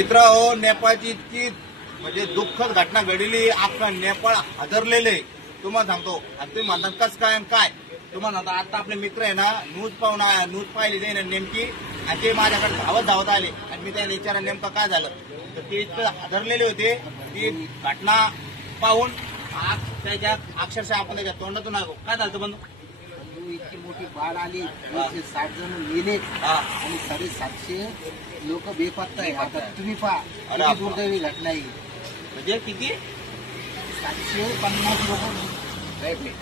मित्र हो, नेपाळची इतकी म्हणजे दुःखद घटना घडली, अख्खा नेपाळ हादरलेले. तुम्हाला सांगतो. आणि तुम्ही म्हणतात कस काय आणि काय, तुम्हाला सांगतो आता आपले मित्र आहे ना, न्यूज पाहिली जाईल ना नेमकी, आणि ते माझ्याकडे धावत आले आणि मी त्यांना विचारलं नेमकं काय झालं. तर ते इतकं हादरलेले होते, ती घटना पाहून त्याच्यात अक्षरशः आपण त्याच्या तोंडातून आलो. काय झालं बंधू? इतकी मोठी बाढ आली, 60 जण मेले आणि 750 लोक बेपत्ता आहे. आता तुम्ही पहा किती दुर्दैवी घटना आहे. म्हणजे किती 750 लोक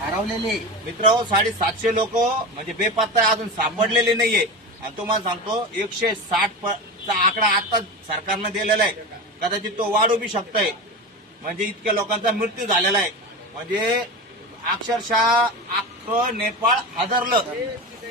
हरवलेले. मित्र हो, 750 लोक म्हणजे बेपत्ता अजून सापडलेले नाहीये. आणि तुम्हाला सांगतो 160 चा आकडा आता सरकारनं दिलेला आहे. कदाचित तो वाढू बी शकतोय. म्हणजे इतक्या लोकांचा मृत्यू झालेला आहे. म्हणजे अक्षरशः अख्खं नेपाळ हादरलं.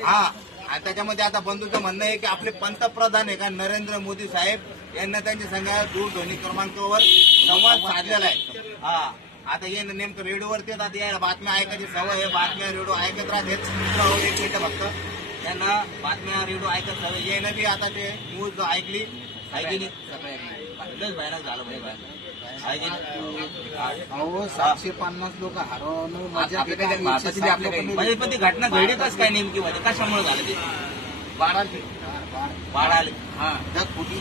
हा, आणि त्याच्यामध्ये आता बंधूचं म्हणणं आहे की आपले पंतप्रधान आहे का नरेंद्र मोदी साहेब यांना त्यांच्या संघ दूरध्वनी क्रमांकावर संवाद साधलेला आहे. हा, आता हे नेमकं रेडिओवरती आता यायला बातम्या ऐकायची सवय आहे. बातम्या रेडिओ ऐकत राहतेच. एक मिनिटं फक्त त्यांना बातम्या रेडिओ ऐकत सवय येणं बी आता ते न्यूज ऐकली सगळ्यांनी भयानक झालं. अहो 750 लोक हरवणं मजा म्हणजे पण ती घटना घडली कस काय नेमकी, म्हणजे कशामुळे झालं ते? बाढ आली.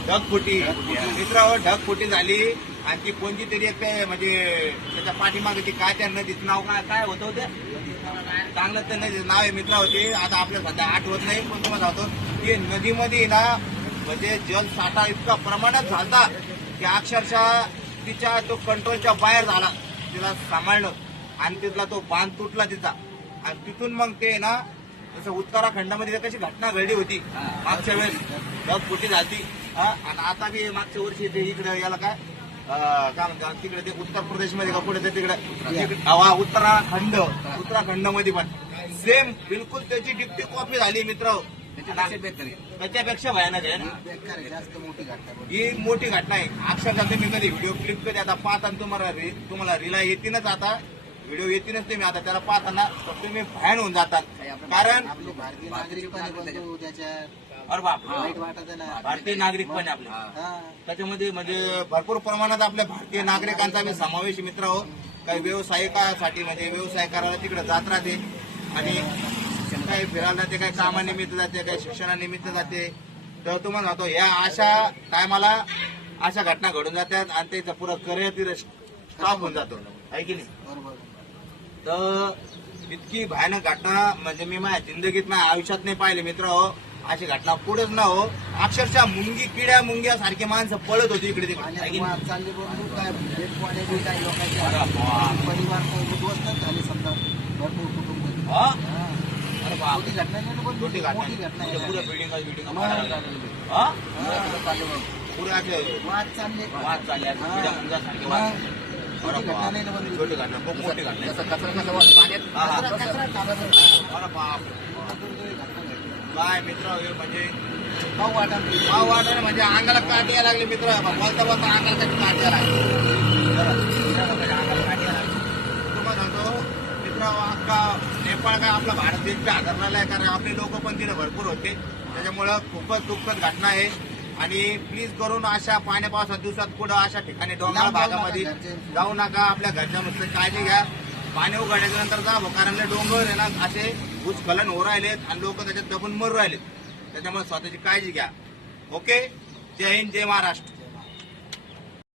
ढगफुटी मित्रावर ढगफुटी झाली. आणि ती कोणती तरी एक म्हणजे त्याच्या पाठीमागे काय त्या नदीचं नाव काय होतं ते चांगलं, त्या नदीचं नाव आहे मित्र होते. आता आपल्याला सध्या आठवत नाही, पण तुम्हाला सांगतो की नदीमध्ये ना म्हणजे जलसाठा इतका प्रमाणात झाला की अक्षरशः तिच्या तो कंट्रोलच्या बाहेर झाला. तिला सांभाळलं आणि तिथला तो बांध तुटला तिचा. आणि तिथून मग ते ना जसं उत्तराखंडामध्ये कशी घटना घडली होती मागच्या वेळेस ढगफुटी झाली. आणि आता बी मागच्या वर्षी ते इकडे याला काय म्हणतात तिकडे ते उत्तर प्रदेशमध्ये का पुढे तिकडे उत्तराखंड मध्ये पण सेम बिलकुल त्याची डिप्टी कॉपी झाली मित्र. त्याच्यापेक्षा भयानक आहे ना ही मोठी घटना आहे. अक्षरशः तुम्ही कधी व्हिडिओ क्लिप कधी आता पाहताना तुम्हाला रिला येतीनच. आता व्हिडिओ येतीनच तुम्ही आता त्याला पाहताना तुम्ही भयान होऊन जातात. कारण अरे बाप, भारतीय नागरिक पण आपले त्याच्यामध्ये म्हणजे भरपूर प्रमाणात आपल्या भारतीय नागरिकांचा बी समावेश मित्र हो. काही व्यवसायिकासाठी म्हणजे व्यवसाय करायला तिकडे जात राहते आणि काही फिरायला जाते, काही कामानिमित्त जाते, काही शिक्षणानिमित्त जाते. तर तुम्हाला सांगतो या अशा टायमाला अशा घटना घडून जातात आणि त्याचं पुरं करिअर स्टॉप होऊन जातो, आहे की नाही? तर इतकी भयानक घटना म्हणजे मी माझ्या जिंदगीत माझ्या आयुष्यात नाही पाहिले मित्र हो. अशी घटना पुढेच ना हो. अक्षरशः मुंग्या सारखे माणसं पळत होती इकडे तिकडे. परिवार उद्ध्वस्त झाले समजा भरपूर कुटुंब. छोटी घटना पुऱ्या बिल्डिंग पुरे असे वाद चालले छोटी घटना खूप मोठी घटना. काय मित्र म्हणजे भाऊ वाटण म्हणजे अंगाला काट यायला लागले मित्र. बोलता बोलता अंगाला काट यायला लागले. तुम्हाला सांगतो मित्र अख्खा नेपाळ काय आपला भारत देश हादरलेला आहे. कारण आपले लोक पण तिथे भरपूर होते. त्याच्यामुळं खूपच दुःखद घटना आहे. आणि प्लीज करून अशा पाण्या पावसाच्या दिवसात पुढं अशा ठिकाणी डोंगराळ भागामध्ये जाऊ नका. आपल्या घरच्या नुसतं काळजी घ्या. पाणी उघडल्याच्या नंतर जा, कारण डोंगर आहे ना असे भूस्खलन होऊ राहिलेत आणि लोक त्याच्यात दबून मरू राहिलेत. त्याच्यामुळे स्वतःची काळजी घ्या. ओके, जय हिंद, जय महाराष्ट्र.